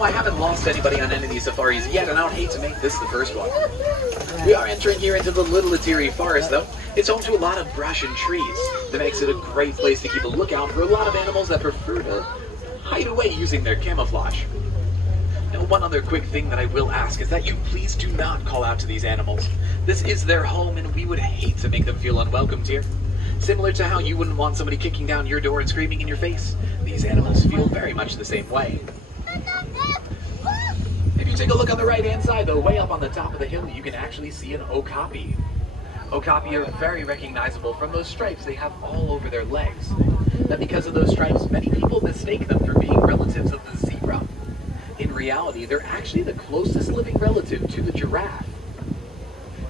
Now, I haven't lost anybody on any of these safaris yet, and I don't hate to make this the first one. We are entering here into the Little Letiri Forest, though. It's home to a lot of brush and trees. That makes it a great place to keep a lookout for a lot of animals that prefer to hide away using their camouflage. Now, one other quick thing that I will ask is that you please do not call out to these animals. This is their home, and we would hate to make them feel unwelcomed here. Similar to how you wouldn't want somebody kicking down your door and screaming in your face, these animals feel very much the same way. If you take a look on the right-hand side, though, way up on the top of the hill, you can actually see an okapi. Okapi are very recognizable from those stripes they have all over their legs. Now, because of those stripes, many people mistake them for being relatives of the zebra. In reality, they're actually the closest living relative to the giraffe.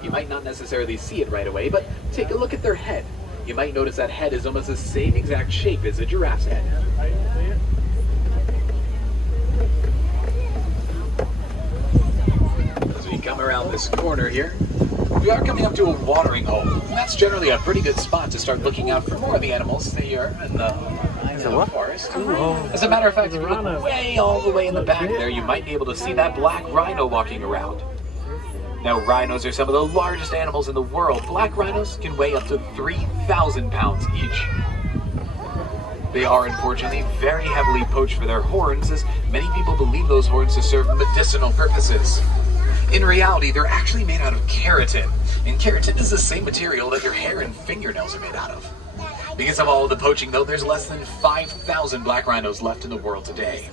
You might not necessarily see it right away, but take a look at their head. You might notice that head is almost the same exact shape as a giraffe's head. As we come around this corner here, we are coming up to a watering hole. And that's generally a pretty good spot to start looking out for more of the animals here in the forest. As a matter of fact, if you look way all the way in the back there, you might be able to see that black rhino walking around. Now, rhinos are some of the largest animals in the world. Black rhinos can weigh up to 3,000 pounds each. They are, unfortunately, very heavily poached for their horns, as many people believe those horns to serve medicinal purposes. In reality, they're actually made out of keratin, and keratin is the same material that your hair and fingernails are made out of. Because of all of the poaching, though, there's less than 5,000 black rhinos left in the world today.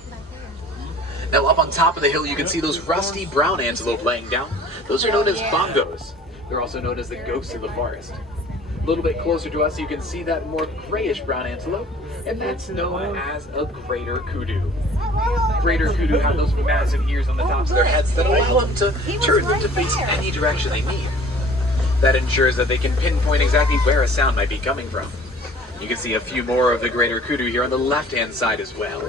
Now, up on top of the hill, you can see those rusty brown antelope laying down. Those are known as bongos. They're also known as the ghosts of the forest. A little bit closer to us, you can see that more grayish brown antelope, and that's known as a greater kudu. Greater kudu have those massive ears on the tops of their heads that allow them to turn them to face any direction they need. That ensures that they can pinpoint exactly where a sound might be coming from. You can see a few more of the greater kudu here on the left-hand side as well.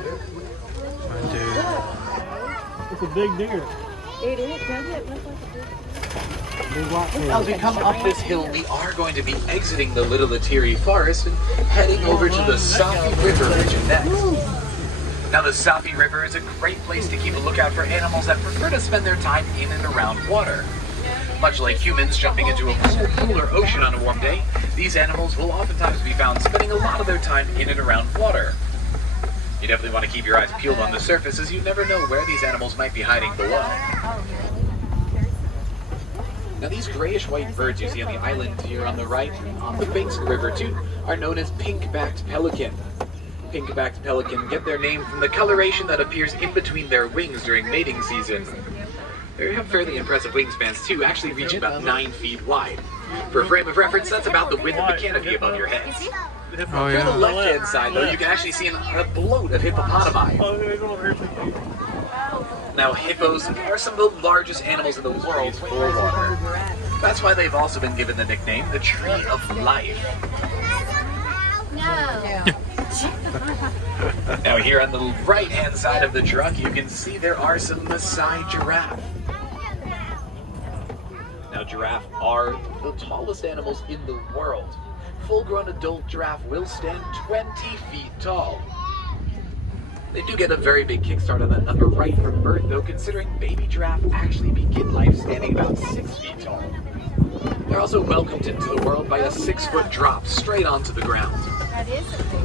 It's a big deer. It is, doesn't it? Look like a big. As we come up this hill, we are going to be exiting the Little Letiri Forest and heading over to the Safi River region next. Now, the Safi River is a great place to keep a lookout for animals that prefer to spend their time in and around water. Much like humans jumping into a pool or ocean on a warm day, these animals will oftentimes be found spending a lot of their time in and around water. You definitely want to keep your eyes peeled on the surface, as you never know where these animals might be hiding below. Now, these grayish-white birds you see on the island here on the right, on the banks of the river too, are known as pink-backed pelican. Pink-backed pelican get their name from the coloration that appears in between their wings during mating season. They have fairly impressive wingspans too, actually reaching about 9 feet wide. For a frame of reference, that's about the width of the canopy above your head. Oh, yeah. On the left-hand side, though, you can actually see a bloat of hippopotami. Now, hippos are some of the largest animals in the world for water. That's why they've also been given the nickname the Tree of Life. Now, here on the right-hand side of the truck, you can see there are some Maasai giraffe. Now, giraffe are the tallest animals in the world. Full-grown adult giraffe will stand 20 feet tall. They do get a very big kickstart on that number right from birth, though, considering baby giraffe actually begin life standing about 6 feet tall. They're also welcomed into the world by a 6-foot drop straight onto the ground.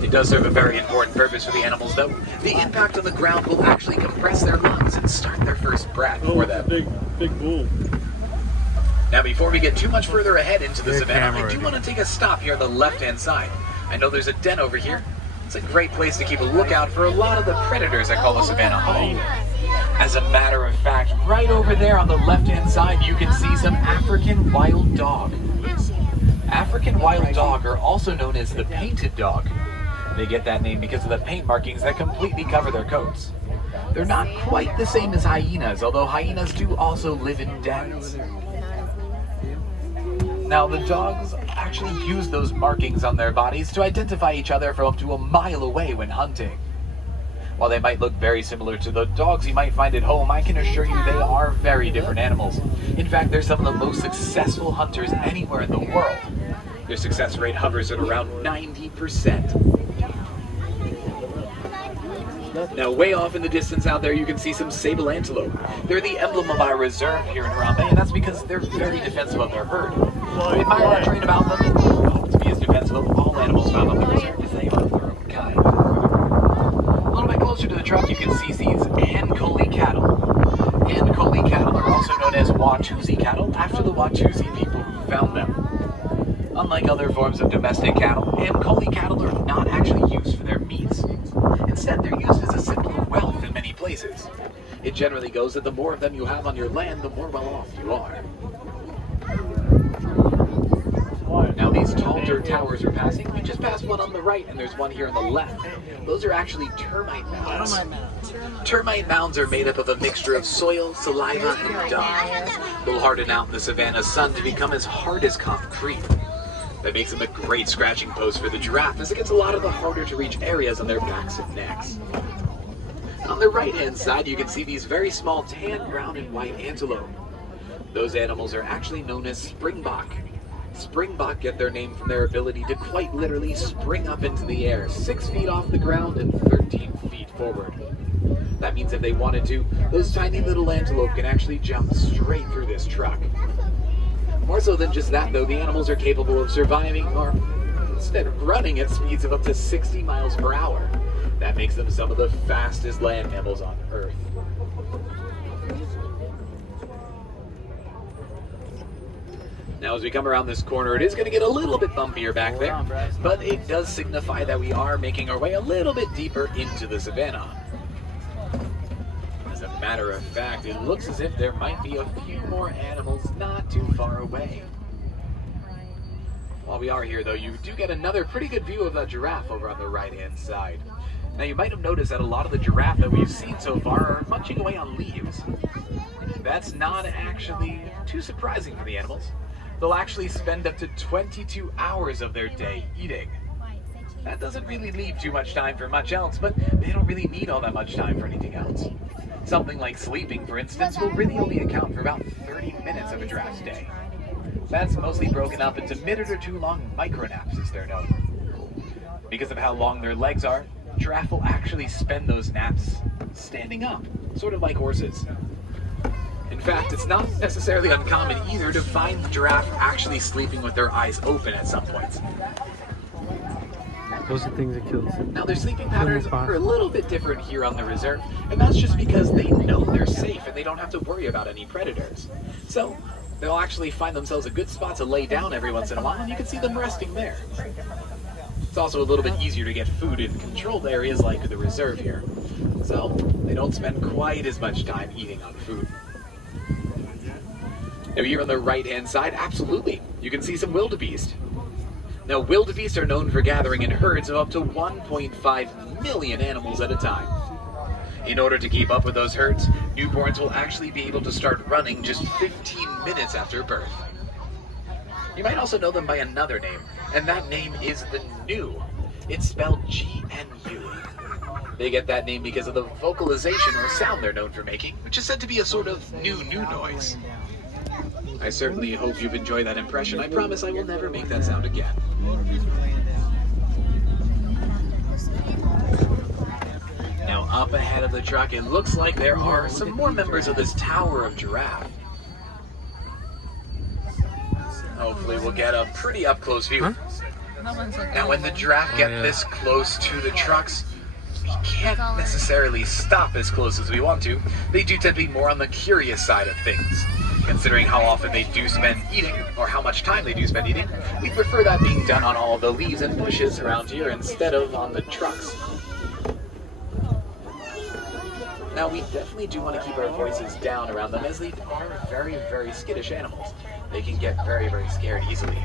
It does serve a very important purpose for the animals, though. The impact on the ground will actually compress their lungs and start their first breath for them. Big bull. Now, before we get too much further ahead into the savannah, I do want to take a stop here on the left-hand side. I know there's a den over here. It's a great place to keep a lookout for a lot of the predators that call the savannah home. As a matter of fact, right over there on the left-hand side, you can see some African wild dog. African wild dog are also known as the painted dog. They get that name because of the paint markings that completely cover their coats. They're not quite the same as hyenas, although hyenas do also live in dens. Now, the dogs actually use those markings on their bodies to identify each other from up to a mile away when hunting. While they might look very similar to the dogs you might find at home, I can assure you they are very different animals. In fact, they're some of the most successful hunters anywhere in the world. Their success rate hovers at around 90%. Now, way off in the distance out there, you can see some sable antelope. They're the emblem of our reserve here in Harambe, and that's because they're very defensive of their herd. If I were to train about them, I hope to be as defensive of all animals found on the reserve as they are of their own kind. A little bit closer to the truck, you can see these Ankole cattle. Ankole cattle are also known as Watusi cattle, after the Watusi people who found them. Unlike other forms of domestic cattle, Ankole cattle are not actually used for their meats. Instead, they're used as a symbol of wealth in many places. It generally goes that the more of them you have on your land, the more well off you are. Now these tall dirt towers are passing. We just passed one on the right, and there's one here on the left. Those are actually termite mounds. Termite mounds are made up of a mixture of soil, saliva, and dung. They'll harden out in the savanna's sun to become as hard as concrete. That makes them a great scratching post for the giraffe, as it gets a lot of the harder to reach areas on their backs and necks. On the right hand side, you can see these very small tan, brown, and white antelope. Those animals are actually known as springbok. Springbok get their name from their ability to quite literally spring up into the air, 6 feet off the ground and 13 feet forward. That means if they wanted to, those tiny little antelope can actually jump straight through this truck. More so than just that, though, the animals are capable of surviving, or instead running at speeds of up to 60 miles per hour. That makes them some of the fastest land mammals on Earth. Now, as we come around this corner, it is going to get a little bit bumpier back there, but it does signify that we are making our way a little bit deeper into the savannah. As a matter of fact, it looks as if there might be a few more animals not too far away. While we are here, though, you do get another pretty good view of the giraffe over on the right-hand side. Now, you might have noticed that a lot of the giraffe that we've seen so far are munching away on leaves. That's not actually too surprising for the animals. They'll actually spend up to 22 hours of their day eating. That doesn't really leave too much time for much else, but they don't really need all that much time for anything else. Something like sleeping, for instance, will really only account for about 30 minutes of a giraffe's day. That's mostly broken up into minute or two long micronaps, as they're known. Because of how long their legs are, giraffe will actually spend those naps standing up, sort of like horses. In fact, it's not necessarily uncommon either to find the giraffe actually sleeping with their eyes open at some points. Those are things that kill them. Now, their sleeping patterns are a little bit different here on the reserve, and that's just because they know they're safe and they don't have to worry about any predators. So, they'll actually find themselves a good spot to lay down every once in a while, and you can see them resting there. It's also a little bit easier to get food in controlled areas like the reserve here. So, they don't spend quite as much time eating on food. Now, here on the right-hand side, absolutely, you can see some wildebeest. Now, wildebeest are known for gathering in herds of up to 1.5 million animals at a time. In order to keep up with those herds, newborns will actually be able to start running just 15 minutes after birth. You might also know them by another name, and that name is the gnu. It's spelled G-N-U. They get that name because of the vocalization or sound they're known for making, which is said to be a sort of new noise. I certainly hope you've enjoyed that impression. I promise I will never make that sound again. Now, up ahead of the truck, it looks like there are some more members of this tower of giraffe. Hopefully we'll get a pretty up-close view. Now, when the giraffe get this close to the trucks, we can't necessarily stop as close as we want to. They do tend to be more on the curious side of things. Considering how often they do spend eating, or how much time they do spend eating, we prefer that being done on all the leaves and bushes around here instead of on the trucks. Now, we definitely do want to keep our voices down around them, as they are very, very skittish animals. They can get very, very scared easily.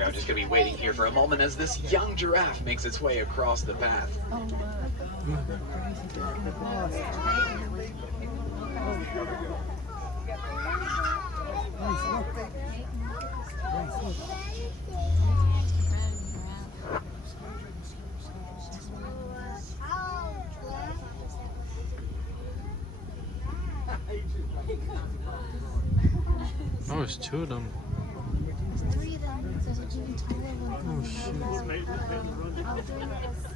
I'm just going to be waiting here for a moment as this young giraffe makes its way across the path. Oh, there's two of them. Three of them. There's an even taller one. Oh, shoot. I'll do this.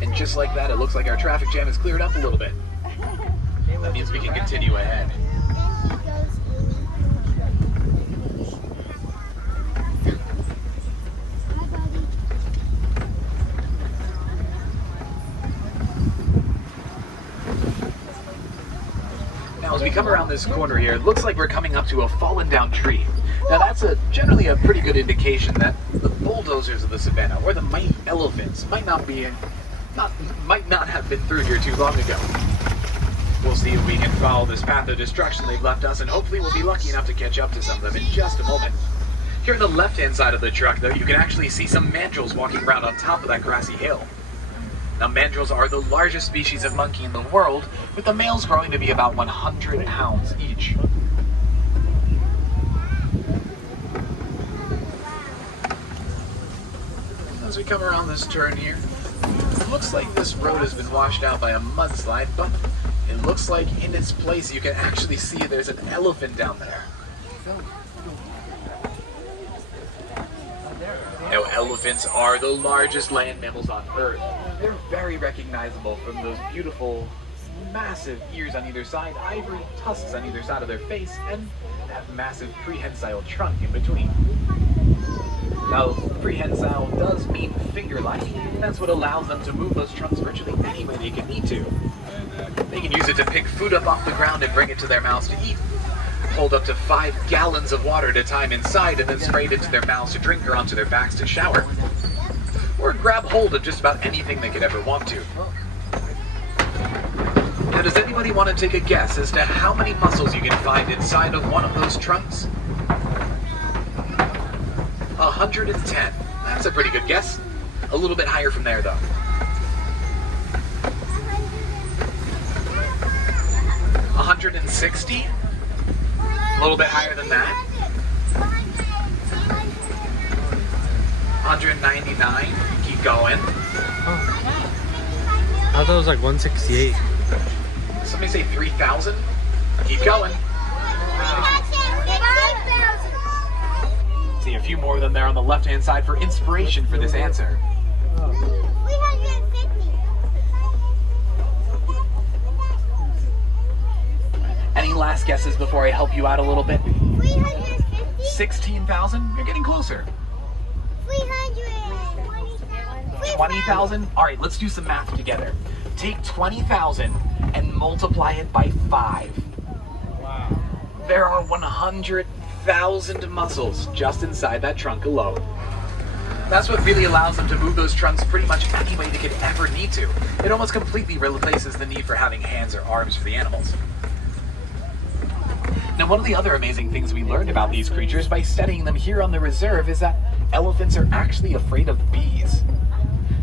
And just like that, it looks like our traffic jam has cleared up a little bit. That means we can continue ahead. Now, as we come around this corner here, it looks like we're coming up to a fallen down tree. Now, that's generally a pretty good indication that the bulldozers of the savannah, or the mighty elephants, might not have been through here too long ago. We'll see if we can follow this path of destruction they've left us, and hopefully we'll be lucky enough to catch up to some of them in just a moment. Here on the left-hand side of the truck, though, you can actually see some mandrills walking around on top of that grassy hill. Now, mandrills are the largest species of monkey in the world, with the males growing to be about 100 pounds each. As we come around this turn here, it looks like this road has been washed out by a mudslide, but it looks like in its place you can actually see there's an elephant down there. Now, elephants are the largest land mammals on Earth. They're very recognizable from those beautiful, massive ears on either side, ivory tusks on either side of their face, and that massive prehensile trunk in between. Now, prehensile does mean finger-like, and that's what allows them to move those trunks virtually any way they can need to. They can use it to pick food up off the ground and bring it to their mouths to eat, hold up to 5 gallons of water at a time inside and then spray it into their mouths to drink or onto their backs to shower, or grab hold of just about anything they could ever want to. Now, does anybody want to take a guess as to how many muscles you can find inside of one of those trunks? 110. That's a pretty good guess. A little bit higher from there, though. 160? A little bit higher than that. 199. Keep going. I thought it was like 168. Somebody say 3,000. Keep going. See a few more of them there on the left-hand side for inspiration for this answer. 350. Any last guesses before I help you out a little bit? 350. 16,000? You're getting closer. 300. 20,000? All right, let's do some math together. Take 20,000 and multiply it by 5. Wow. There are 100,000 muscles just inside that trunk alone. That's what really allows them to move those trunks pretty much any way they could ever need to. It almost completely replaces the need for having hands or arms for the animals. Now, one of the other amazing things we learned about these creatures by studying them here on the reserve is that elephants are actually afraid of bees.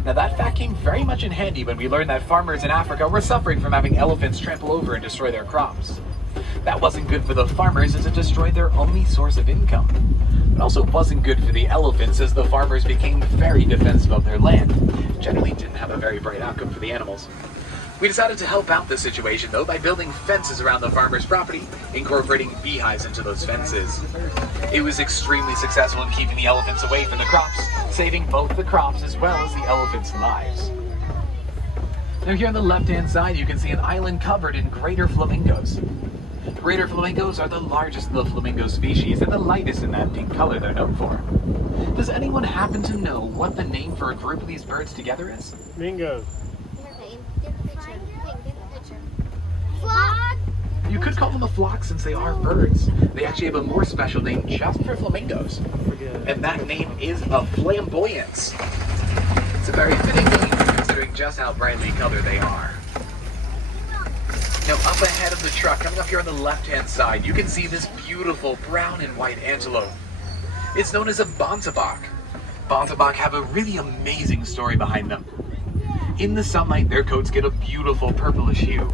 Now, that fact came very much in handy when we learned that farmers in Africa were suffering from having elephants trample over and destroy their crops. That wasn't good for the farmers as it destroyed their only source of income. It also wasn't good for the elephants as the farmers became very defensive of their land. Generally didn't have a very bright outcome for the animals. We decided to help out the situation, though, by building fences around the farmer's property, incorporating beehives into those fences. It was extremely successful in keeping the elephants away from the crops, saving both the crops as well as the elephants' lives. Now, here on the left-hand side, you can see an island covered in greater flamingos. Greater flamingos are the largest of the flamingo species and the lightest in that pink color they're known for. Does anyone happen to know what the name for a group of these birds together is? Bingo. Flock. You could call them a flock since they are birds. They actually have a more special name just for flamingos. And that name is a flamboyance. It's a very fitting name considering just how brightly colored they are. Now, up ahead of the truck, coming up here on the left-hand side, you can see this beautiful brown and white antelope. It's known as a bontebok. Bontebok have a really amazing story behind them. In the sunlight, their coats get a beautiful purplish hue.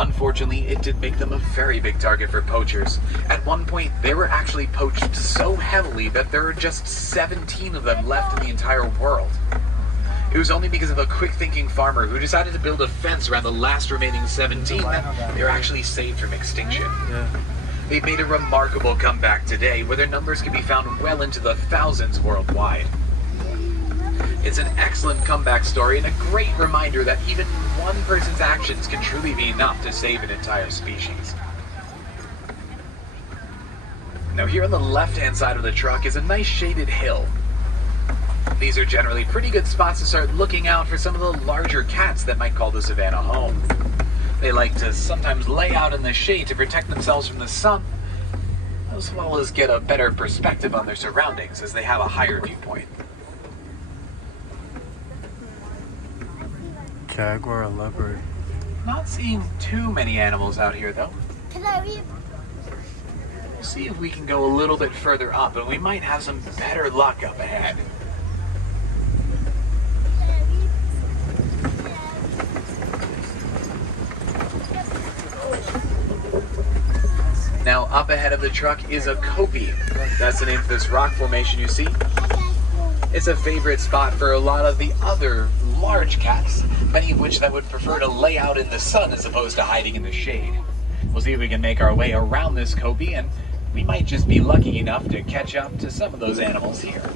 Unfortunately, it did make them a very big target for poachers. At one point, they were actually poached so heavily that there are just 17 of them left in the entire world. It was only because of a quick-thinking farmer who decided to build a fence around the last remaining 17 that they were actually saved from extinction. They've made a remarkable comeback today, where their numbers can be found well into the thousands worldwide. It's an excellent comeback story and a great reminder that even one person's actions can truly be enough to save an entire species. Now here on the left-hand side of the truck is a nice shaded hill. These are generally pretty good spots to start looking out for some of the larger cats that might call the savanna home. They like to sometimes lay out in the shade to protect themselves from the sun, as well as get a better perspective on their surroundings as they have a higher viewpoint. Jaguar or leopard? Not seeing too many animals out here though. We'll see if we can go a little bit further up and we might have some better luck up ahead. Now up ahead of the truck is a kopje. That's the name for this rock formation you see. It's a favorite spot for a lot of the other large cats, many of which that would prefer to lay out in the sun as opposed to hiding in the shade. We'll see if we can make our way around this kopje, and we might just be lucky enough to catch up to some of those animals here.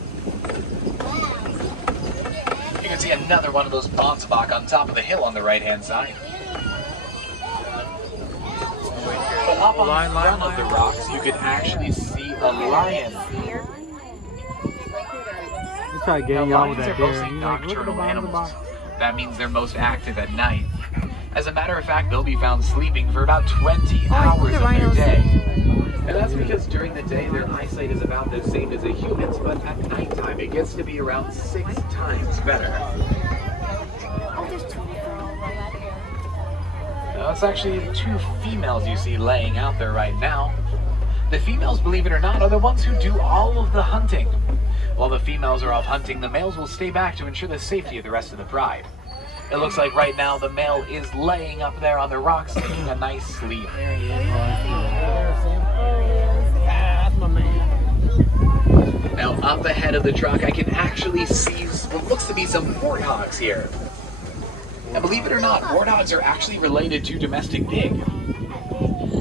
You can see another one of those Bontebok on top of the hill on the right-hand side. But up on the front of the rocks, you can actually see a lion. Now, lions are mostly nocturnal animals. That means they're most active at night. As a matter of fact, they'll be found sleeping for about 20 hours of their day. And that's because during the day, their eyesight is about the same as a human's, but at nighttime, it gets to be around 6 times better. Now, it's actually 2 females you see laying out there right now. The females, believe it or not, are the ones who do all of the hunting. While the females are off hunting, the males will stay back to ensure the safety of the rest of the pride. It looks like right now the male is laying up there on the rocks taking a nice sleep. There he is. That's my man. Now up ahead of the truck I can actually see what looks to be some warthogs here. And believe it or not, warthogs are actually related to domestic pig.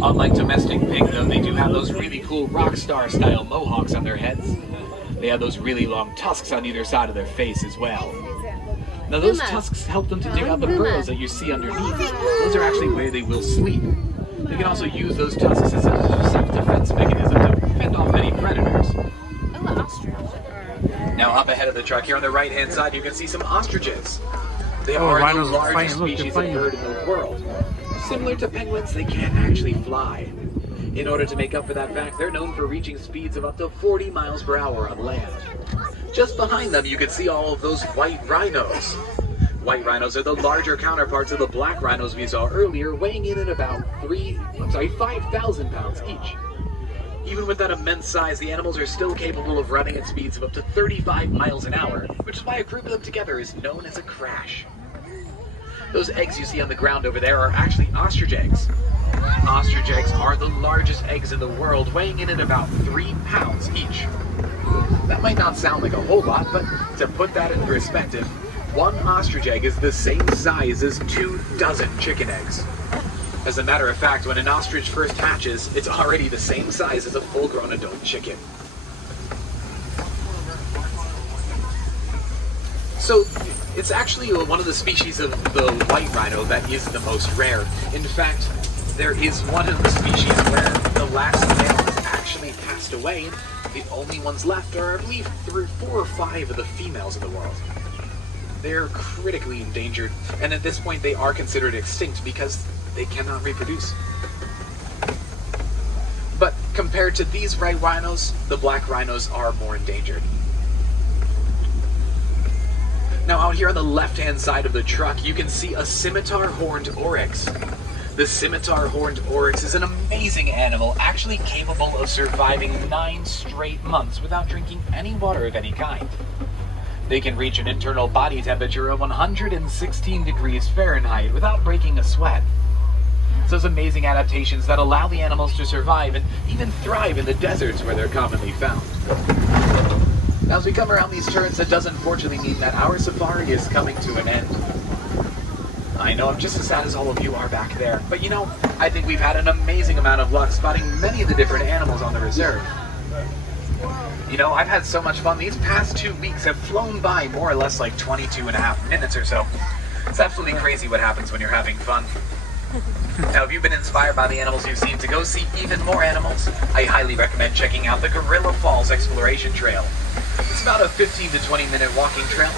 Unlike domestic pig though, they do have those really cool rock star style mohawks on their heads. They have those really long tusks on either side of their face as well. Now those tusks help them to dig out the burrows that you see underneath. Those are actually where they will sleep. They can also use those tusks as a self-defense mechanism to fend off any predators. Now up ahead of the truck here on the right-hand side you can see some ostriches. They are the largest species of bird in the world. Similar to penguins, they can't actually fly. In order to make up for that fact, they're known for reaching speeds of up to 40 miles per hour on land. Just behind them, you can see all of those white rhinos. White rhinos are the larger counterparts of the black rhinos we saw earlier, weighing in at about 5,000 pounds each. Even with that immense size, the animals are still capable of running at speeds of up to 35 miles an hour, which is why a group of them together is known as a crash. Those eggs you see on the ground over there are actually ostrich eggs. Ostrich eggs are the largest eggs in the world, weighing in at about 3 pounds each. That might not sound like a whole lot, but to put that in perspective, one ostrich egg is the same size as 24 chicken eggs. As a matter of fact, when an ostrich first hatches, it's already the same size as a full-grown adult chicken. So, it's actually one of the species of the white rhino that is the most rare. In fact, there is one of the species where the last male has actually passed away. The only ones left are, I believe, 4 or 5 of the females in the world. They're critically endangered, and at this point they are considered extinct because they cannot reproduce. But compared to these white rhinos, the black rhinos are more endangered. Now out here on the left-hand side of the truck, you can see a scimitar horned oryx. The scimitar horned oryx is an amazing animal, actually capable of surviving 9 straight months without drinking any water of any kind. They can reach an internal body temperature of 116 degrees Fahrenheit without breaking a sweat. It's those amazing adaptations that allow the animals to survive and even thrive in the deserts where they're commonly found. Now, as we come around these turns, that does unfortunately mean that our safari is coming to an end. I know I'm just as sad as all of you are back there, but you know, I think we've had an amazing amount of luck spotting many of the different animals on the reserve. You know, I've had so much fun. These past 2 weeks have flown by more or less like 22.5 minutes or so. It's absolutely crazy what happens when you're having fun. Now, if you've been inspired by the animals you've seen to go see even more animals, I highly recommend checking out the Gorilla Falls Exploration Trail. It's about a 15 to 20 minute walking trail.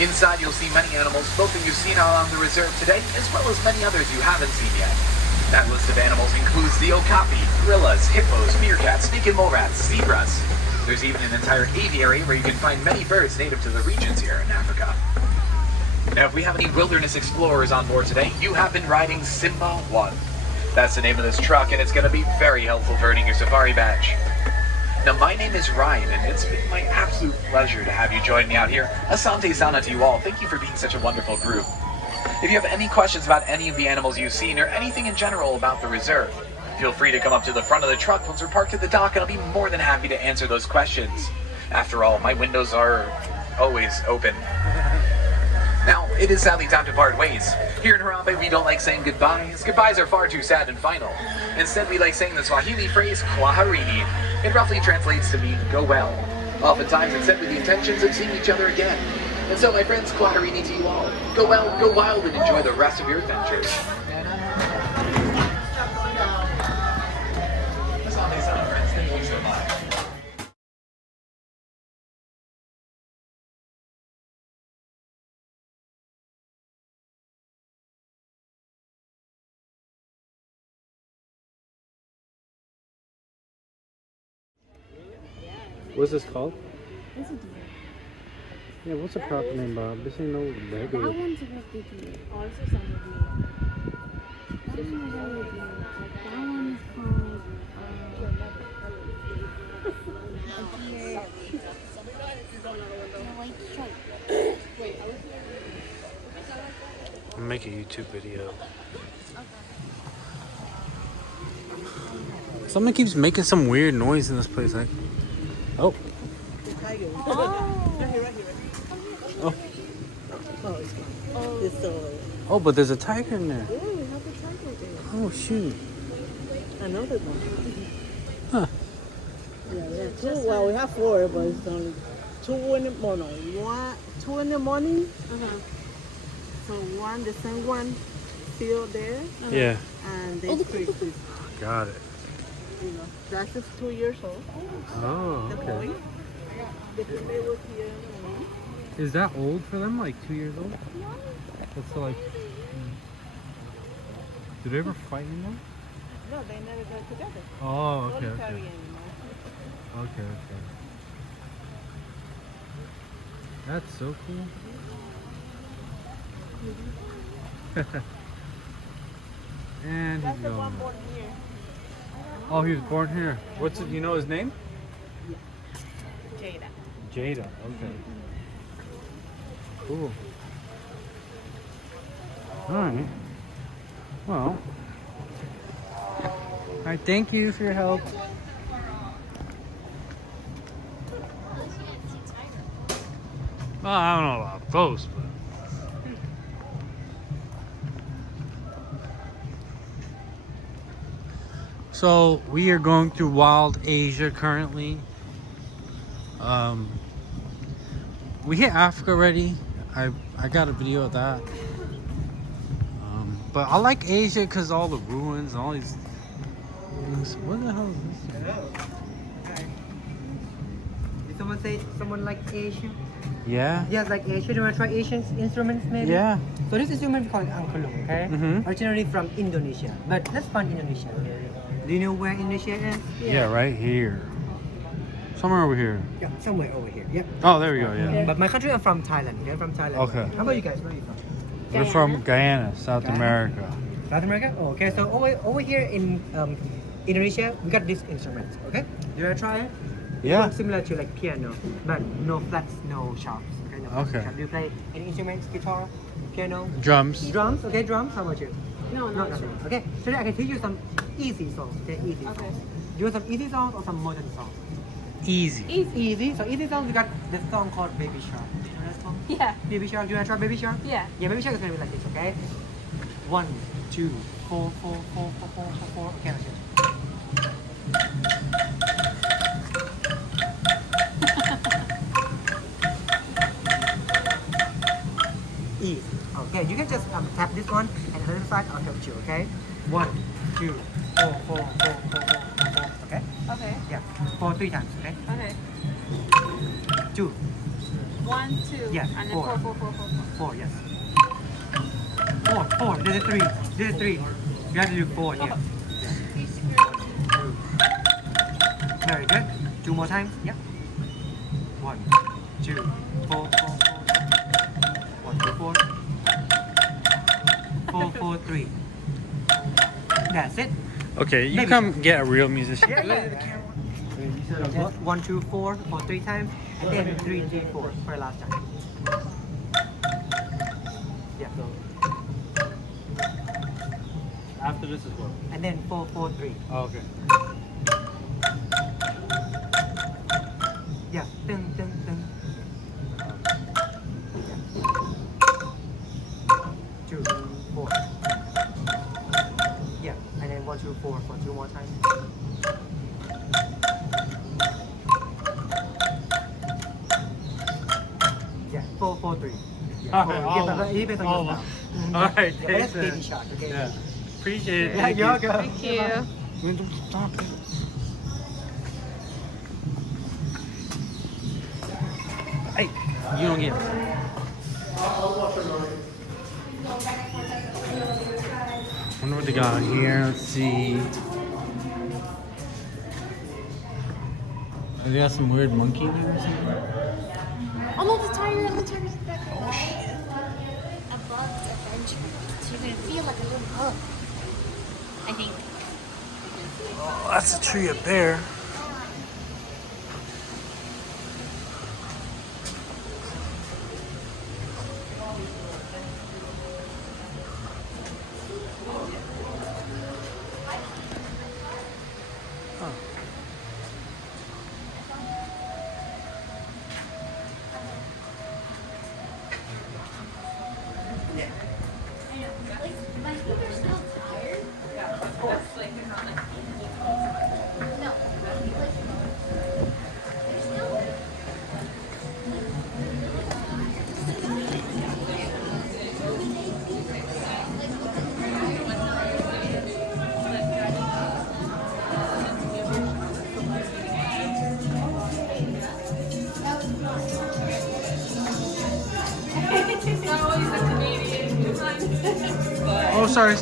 Inside, you'll see many animals, both that you've seen out on the reserve today, as well as many others you haven't seen yet. That list of animals includes the okapi, gorillas, hippos, meerkats, snake and mole rats, zebras. There's even an entire aviary where you can find many birds native to the regions here in Africa. Now, if we have any wilderness explorers on board today, you have been riding Simba 1. That's the name of this truck, and it's going to be very helpful for earning your safari badge. Now, my name is Ryan, and it's been my absolute pleasure to have you join me out here. Asante Sana to you all. Thank you for being such a wonderful group. If you have any questions about any of the animals you've seen, or anything in general about the reserve, feel free to come up to the front of the truck once we're parked at the dock, and I'll be more than happy to answer those questions. After all, my windows are always open. Now, it is sadly time to part ways. Here in Harambe, we don't like saying goodbyes. Goodbyes are far too sad and final. Instead, we like saying the Swahili phrase, kwaherini. It roughly translates to mean, go well. Oftentimes, it's said with the intentions of seeing each other again. And so, my friends, kwaherini to you all. Go well, go wild, and enjoy the rest of your adventures. Asante Sana, friends. Thank you so much. What's this called? This is deer. Yeah, what's the proper name, Bob? This ain't no That regular. one's a rugby deer. Oh, this is under deer. That one's a regular deer. That one is called a deer. The white stripe. I'm making a YouTube video. Someone keeps making some weird noise in this place. Like, oh. Oh. Oh, but there's a tiger in there. Yeah, we have a tiger there. Oh, shoot. Another one. Huh. Yeah, two. Well, we have four, but it's only two in the morning. Two in the morning. So one, the same one, still there, Yeah. and they split this. Got it. You know, that's just 2 years old. Oh, The okay. boy, the female was here. Is that old for them? Like 2 years old? That's like. Do they ever fight anymore? No, they never got together. Oh, okay, Solitary okay. animal. Okay, okay. That's so cool. And That's he's the one going. born here. Oh, he was born here. What's it? You know his name? Jada. Jada. Okay. Cool. All right. Well. All right. Thank you for your help. Well, I don't know about those, but. So we are going through Wild Asia currently. We hit Africa already. I got a video of that. But I like Asia because all the ruins and all these things. What the hell is this? Hello. Hi. Did someone say someone like Asia? Yeah. Yes, like Asia. Do you want to try Asian instruments maybe? Yeah. So this instrument is called angklung, okay? Mhm. Originally from Indonesia, but let's find Indonesia. Do you know where Indonesia is? Yeah, right here. Somewhere over here. Yeah, somewhere over here. Yep. Oh, there we go. Yeah. But my country, I'm from Thailand. Okay, from Thailand. Okay. How about you guys? Where are you from? We're from Guyana, South Guyana? America. South America? Oh, okay, so over here in Indonesia, we got this instrument. Okay, do you want to try it? It Yeah. looks similar to like piano, but no flats, no sharps. Okay, no. Okay. Do you play any instruments? Guitar, piano, Drums. drums? Okay, drums. How about you? No, No, no. nothing. Okay, today I can teach you some easy songs. Okay, easy Okay. songs. Do you want some easy songs or some modern songs? Easy. Easy. So easy songs, we got the song called Baby Shark. Do you know that song? Yeah. Baby Shark. Do you want to try Baby Shark? Yeah. Yeah, Baby Shark is gonna be like this. Okay. 1, 2, 4, 4, 4, 4, 4, 4, 4. Okay, like this. Easy. Okay, you can just tap this one and the other side I'll help you, okay? 1, 2, 4, 4, 4, 4, 4, 4, 4, okay? Okay. Yeah, 4, 3 times, okay? Okay. 2, 1, 2. Yeah, And then 4. 4, 4, 4, 4, 4. 4, yes. 4, 4, this is 3, this is 3. You have to do 4 here. 2. Very good. 2 more times, yeah. 1, 2, 4, 4, 4. 1, 2, 4. 4, 4, 3. That's it. Okay, you Maybe. come get a real musician. Yeah. 1, 2, 4 for 3 times, and then 3, 3, 4 for the last time. Yeah. After this is what? And then 4, 4, 3. Oh, okay. Yeah. Dun, dun, dun. Yeah. 2, 4. Yeah. And then 1, 2, 4 for 2 more times. Yeah. 4, 4, 3. Yeah. Okay, 4. all Yeah, of but it depends on your all style. of Mhm. All right, Yeah, that's thanks, Baby Shark. Okay. Yeah. Appreciate it. Yeah, Thank you're you. welcome. Thank you. Hey, you don't get it. Wonder what they got here. Let's see. They got some weird monkey there or something. Oh no, the tiger back there. A bug's adventure. So you're gonna feel like a little bug. I think. Oh, that's a tree up there. Oh, sorry.